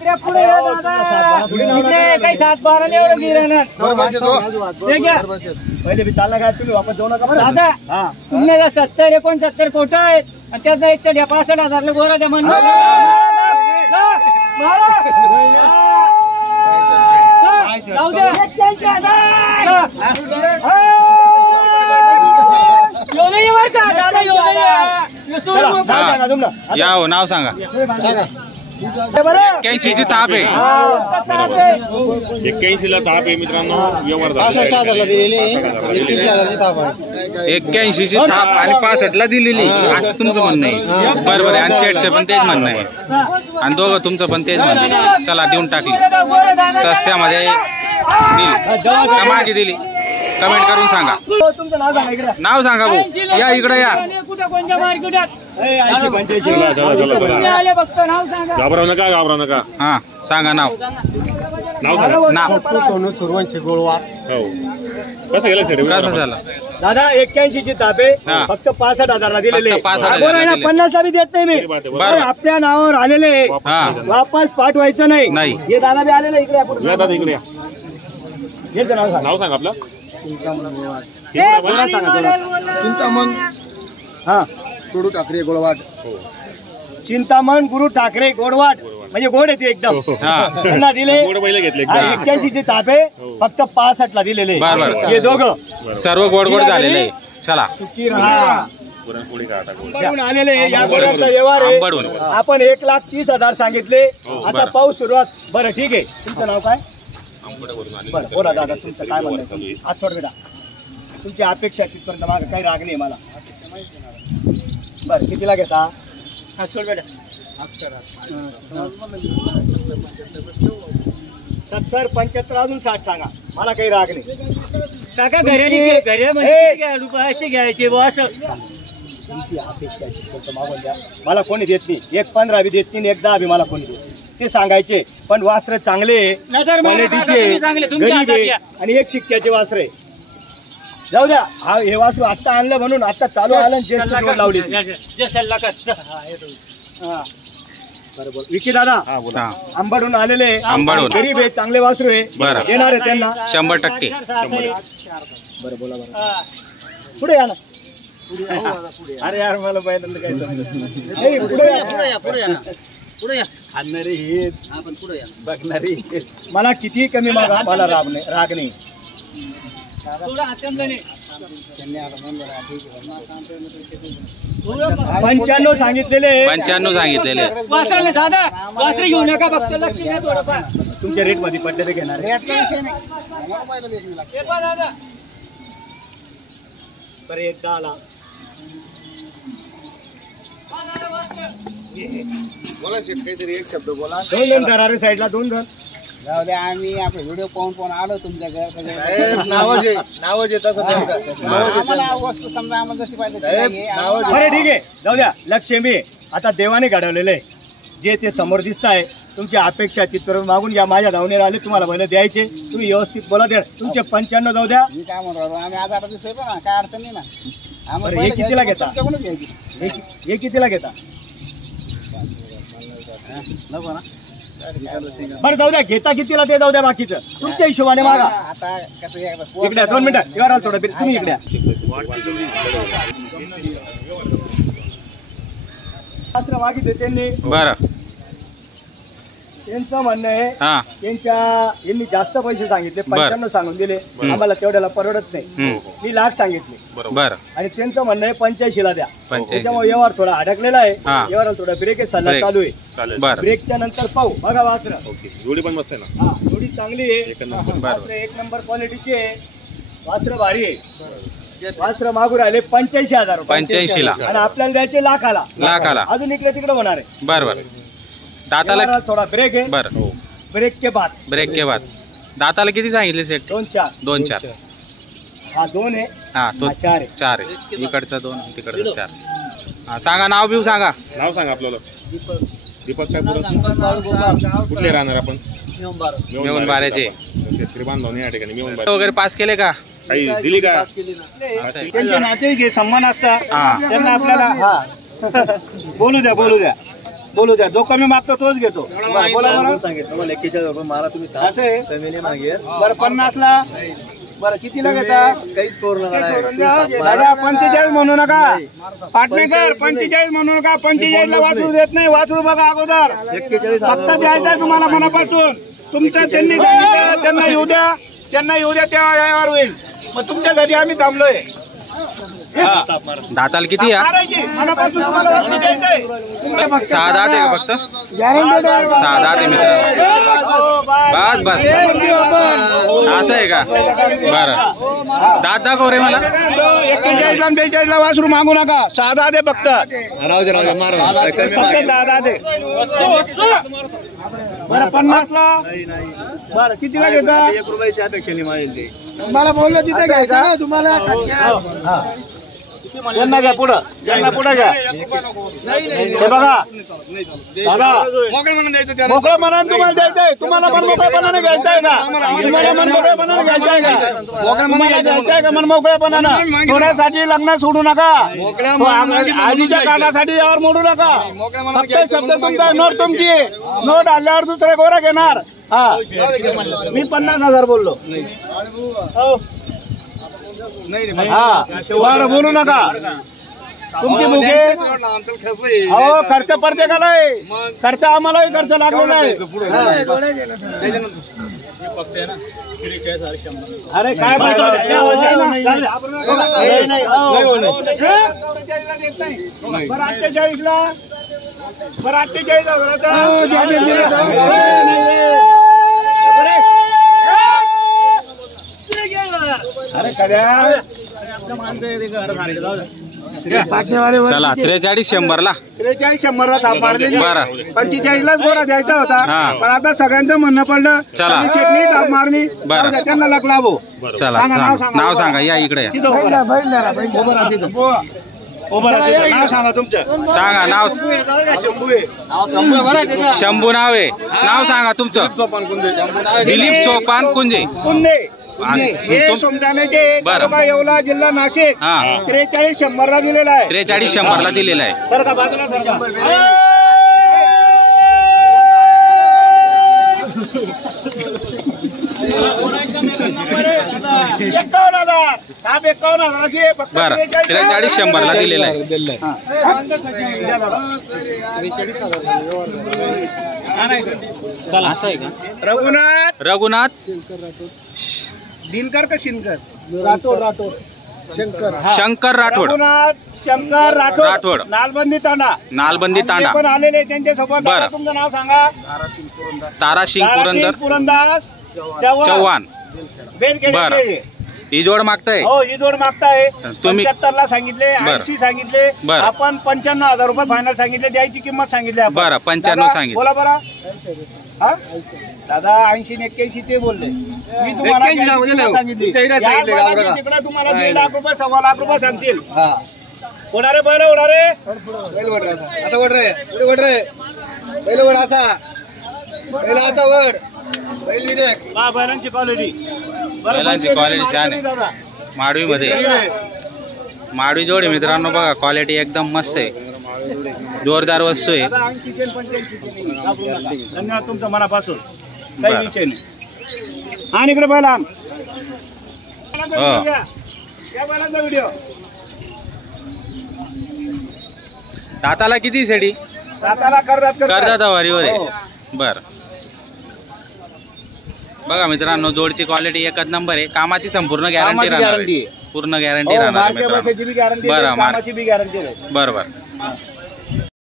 इकडे पुढे या दादा, इकडे काही 7-12 एवढं गिरण पहिले बी चालला काय तुम्ही वापस जाऊ नका दादा. तुम्ही 70-69 कोट आहेत आणि त्याचा 165,000 गोरा द्या म्हणून जाऊ द्या. 81,000 यो नाही बर का दादा, यो नाही या हो, नाव सांगा. 81ची ताप आहे. 81ला ताप आहे मित्रांनो. व्यवहार 65,000 दिलेली 31,000ची ताप आहे. 81ची ताप आणि 65ला दिलेली असं तुमचं म्हणणं आहे. बरोबर आहे. आणि शेटचं पण तेच म्हणणं आहे आणि दोघं तुमचं पण तेच म्हणणं आहे. चला देऊन टाकली सस्त्यामध्ये दिली. माझी दिली. कमेंट करून सांगा. तुमचं नाव सांगा इकडे. नाव सांगा भाऊ. या इकडे या. कुठं कोणत्या मार्केटात 80-85 आले फक्त नाव सांगा. घाबराव नका. हा सांगा नाव. नाव सोनू सुरवंशी गोळवाड. हो कसं गेलं सर? कसं झालं दादा 81ची ताप आहे. हा. फक्त 65,000 दिलेले. फक्त 65,000 दिले. 50ला बी देत नाही मी. बरं. आपल्या नावावर आलेले हा वापस पाठवायचं नाही. हे दादा बी आलेले इकडे. या दादा इकडे या. यांचं नाव सांगा. नाव सांगा आपलं. चिंतामण हा गुरु ठाकरे गोडवाट. चिंतामण गुरु ठाकरे गोडवाट म्हणजे गोड येते एकदम. हा त्यांना दिले. गोड बैल घेतले. 81ची ताप आहे. फक्त 65ला दिलेले. बरं. हे दोघं सर्व गोड गोड झालेले. चला सुखी राहा. पुरणपोळी का आता गोड. आंबडून आलेले या गोड्याचा व्यवहार आहे. आंबडून. आपण 1,30,000 सांगितले. आता पाऊस सुरुवात. बरं ठीक आहे. तुमचं नाव काय? बरं बोला दादा, तुमचं काय म्हणणं आहे? हात सोड बेटा. तुमची अपेक्षा कितपर्यंत? माझं काही राग नाही मला. बरं कितीला घेता? हात सोड बेटा. 70, 75 अजून 60 सांगा. मला काही राग नाही. काका घरी असे घ्यायचे बुवा असं. तुमची अपेक्षा मागून द्या. मला कोणी देत नाही. 1,15 बी देत नाही, 1,10 बी मला कोणी देत ते सांगायचे. पण वासरे चांगले क्वालिटीचे गरीब आहे आणि 1 शिक्क्याचे वासरे. जाऊ द्या. हा हे वासरू आता आणलं म्हणून आता चालू आलं. ज्येष्ठ जोड लावली. बरोबर. विकी दादा आंबडून आलेले. आंबडून. गरीब आहे, चांगले वासरू आहे. बरं. येणार आहे त्यांना 100%. बरं बोला बरं. पुढे या ना. अरे यार मला पहिल्यांदा काही समजत नाही. पुढे या. आणणारे हे बघणारे मला किती कमी मागा. मला राग नाही. 95 सांगितलेले. 95 सांगितलेले. वासराने दादा वासरे घेऊ नका फक्त लक्ष द्या थोडंफार. तुमच्या रेट मध्ये पडलेले घेणार. बरं 1,10 ला बोला. काहीतरी एक शब्द बोला. 2 धरा रे साईडला. 2 धर. जाऊ द्या. आम्ही आपले व्हिडिओ पाहून आलो तुमच्या घरात. नाव जे तसं आम्हाला वस्तू समजा आम्हाला जशी पाहिजे. बरं ठीक आहे. जाऊ द्या. लक्ष्मी आता देवाने घडवलेलं आहे. जे ते समोर दिसत आहे. तुमची अपेक्षा तिथपर्यंत मागून घ्या. माझ्या धावणीला आले तुम्हाला बैल द्यायचे. तुम्ही व्यवस्थित बोला. द्या. तुमचे 95 जाऊ द्या. मी काय म्हणतो आम्ही आज 8 दिवस येतो ना. काय अडचण नाही ना. हे कितीला घेता? हे कितीला घेता? नको ना. बरं जाऊ द्या. घेता कितीला ते जाऊ द्या. बाकीचं तुमच्या हिशोबाने मागा. आता कसं इकडे 2 मिनिटं. इकडे थोडं तुम्ही इकडे. शास्त्र मागितले त्यांनी. बरं. त्यांचं म्हणणं आहे हा यांनी जास्त पैसे सांगितले. 95 सांगून दिले. आम्हाला तेवढ्याला परवडत नाही. मी 1,00,000 सांगितले. बरं. आणि त्यांचं म्हणणं आहे 85ला द्या. त्याच्यामुळे व्यवहार थोडा अडकलेला आहे. व्यवहार थोडा ब्रेक आहे. सल्ला चालू आहे. ब्रेकच्या नंतर पाहू. बघा वासर. जोडी पण मस्त आहे ना. हा जोडी चांगली आहे. वासर 1 नंबर क्वालिटीचे आहे. वासर भारी आहे. वासर मागू राहिले 85,000 रुपये. 85ला. आणि आपल्याला द्यायचे लाखाला. अजून इकडे तिकडे होणार आहे. बरोबर. दाताला थोडा ब्रेक आहे. बरं. ब्रेक के बाद. दाताला किती सांगितले सेट? 2-4. हा 2 आहे. हा तो 4 आहे. इकडचा 2 तिकडचा 4. हा सांगा. नाव बिव सांगा. नाव सांगा आपल्याला. दीपक काय पुढे कुठले राहणार आपण? मिळून बाराचे. शेतकरी बांधव या ठिकाणी मिळून वगैरे पास केले का? काही दिली का? त्यांचे नाते घे सन्मान असतात. त्यांना आपल्याला बोलू द्या. बोलू द्या, जो कमी मागतो तोच घेतो. बरं, बोला बरं. सांगितलं मला 41 रुपये मला तुम्ही असं आहे. कमी नाही मागेल. बरं 50 ला. बरं कितीला घेता? काहीच करू नका. दादा 45 म्हणू नका, पाटणेकर 45 म्हणू नका. 45 ला वासरू देत नाही. वासरू बघा अगोदर. 41 फक्त द्यायचं तुम्हाला मनापासून. तुमचं त्यांनी सांगितलं त्यांना येऊ द्या, त्यांना येऊ द्या, तेव्हा यावर होईल. मग तुमच्या घरी आम्ही थांबलोय. दाताला किती या मारायची मनापासून तुम्हाला वासरू द्यायचंय. 6 दात आहे का फक्त? 6 दात आहे मित्र. बस बस असं आहे का? बरं दात दाखव रे मला. 41 आणि 42 ला वासरू मागू नका. 6 दात आहे फक्त. राहू दे मारा कमी फक्त मागेल. 6 दात आहे. बरं 50 ला. बरं कितीला घेता? 1 रुपयाची अपेक्षा नाही मागेल ते. मला बोललं तिथे घ्यायचं ना तुम्हाला. त्यांना घ्या पुढं, त्यांना पुढं घ्या. हे बघा दादा मोकळं म्हणून द्यायचं त्याला. मोकळं मनानं तुम्हाला द्यायचंय. तुम्हाला पण मोकळेपणाने घ्यायचंय का? तुम्हाला मन मोकळेपणाने घ्यायचंय का? तुम्हाला द्यायचंय का मन मोकळेपणानं? थोड्यासाठी लग्न सोडू नका. आधीच्या कानासाठी यावर मोडू नका. फक्त शब्द तुमचा, नोट तुमची. नोट आल्यावर दुसरे गोरा घेणार. हा मी 50,000 बोललो. हा बरं बोलू नका. तुमची मुखे हो खर्च प्रत्येकाला आहे. खर्च आम्हालाही खर्च लागलेला आहे. अरे काय बरं 48 ला. बरं 48 अरे कड्या चला 43 ला 43 ला थाप मारली. बरं 45 लाच गोरा द्यायचा होता. हा. पण आता सगळ्यांचं म्हणणं पडलं. चला. शेटनी थाप मारली. बरं. त्यांना लक लाभो. चला नाव सांगा या इकडे या. तिथं उभं राहा. उभं राहा तिथं. नाव सांगा तुमचं. सांगा नाव. शंभू नाव आहे. नाव सांगा तुमचं. दिलीप सोपान कुंजे. कुंदे आणि हे तुम- सोमठाण्याचे बरं. तालुका येवला जिल्हा नाशिक. हा. 43 ला दिलेला आहे. 43 ला दिलेला आहे. बरं का बाजूला सरका. 51,000. थाप 51,000 ची आहे. फक्त बरं 43 ला दिलेला आहे. असं आहे का? रघुनाथ रघुनाथ दिनकर का शिनकर? राठोड शंकर राठोड. रघुनाथ शंकर राठोड. राठोड नालबंदी तांडा. नालबंदी तांडा. पण आलेले त्यांच्या सोबत. बरं. तुमचं नाव सांगा. तारासिंग पुरंदर पुरंदास चव्हाण. बेलखेडे. बरं. ही जोड मागताय. हो ही जोड मागताय. तुम्ही- 75 ला सांगितले. बरं. 80 सांगितले. बरं. आपण 95,000 रुपये फायनल सांगितले. द्यायची किंमत सांगितली आपण. बरं, 95 दादा, सांगितली. बोला बरं. हा दादा 80 ने 81 ते बोलले. मी तुम्हाला 81 सांगितलं. सांगितली. तेरा या सांगितले का बैलाची बघा? तिकडे तुम्हाला 1.5 लाख रुपये 1.25 लाख रुपये सांगतील. उडारे बैल उडारे. पहिलं वड असा. आता वड रे. पुढे वड रे. पहिलं वड असा. पहिला असा वड. पहिली देख. हा बैलांची क्वालिटी. बैलांची quality छान आहे. दादा माडवी मध्ये माडवी जोड आहे मित्रांनो. बघा क्वालिटी एकदम मस्त आहे. जोरदार वस्तू आहे. दादा 80 ते 85 घाबरू नका. धन्यवाद तुमचं मनापासून. काही बरं. विषय नाही. आणि इकडे बैल आण. हो. या बैलांचा व्हिडिओ. दाताला किती सेडी? दाताला करदाता वारीवर आहे. बर बघा मित्रांनो जोडची क्वालिटी एकच नंबर आहे. कामाची संपूर्ण गॅरंटी राहणार आहे. पूर्ण गॅरंटी राहणार आहे मित्रांनो. गॅरंटी बरं कामाची बी गॅरंटी. बरोबर.